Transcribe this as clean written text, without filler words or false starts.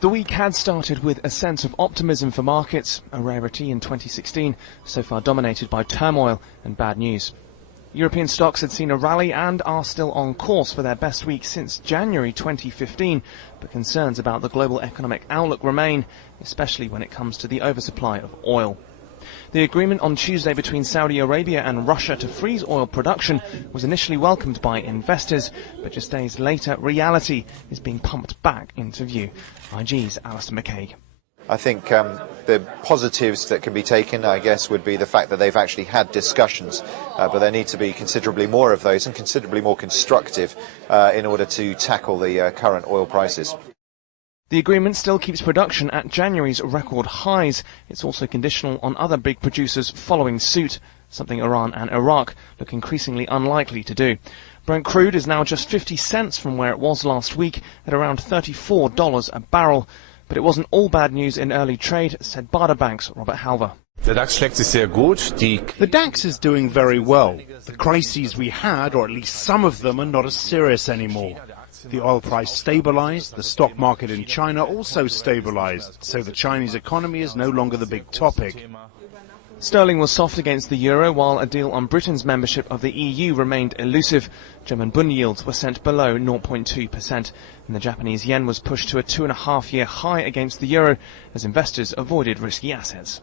The week had started with a sense of optimism for markets, a rarity in 2016, so far dominated by turmoil and bad news. European stocks had seen a rally and are still on course for their best week since January 2015, but concerns about the global economic outlook remain, especially when it comes to the oversupply of oil. The agreement on Tuesday between Saudi Arabia and Russia to freeze oil production was initially welcomed by investors, but just days later, reality is being pumped back into view. IG's Alistair McCaig. I think the positives that can be taken, I guess, would be the fact that they've actually had discussions, but there need to be considerably more of those and considerably more constructive in order to tackle the current oil prices. The agreement still keeps production at January's record highs. It's also conditional on other big producers following suit, something Iran and Iraq look increasingly unlikely to do. Brent crude is now just 50 cents from where it was last week at around $34 a barrel. But it wasn't all bad news in early trade, said Baader Bank's Robert Halver. The DAX is doing very well. The crises we had, or at least some of them, are not as serious anymore. The oil price stabilized, the stock market in China also stabilized, so the Chinese economy is no longer the big topic. Sterling was soft against the euro, while a deal on Britain's membership of the EU remained elusive. German bund yields were sent below 0.2%, and the Japanese yen was pushed to a 2.5-year high against the euro as investors avoided risky assets.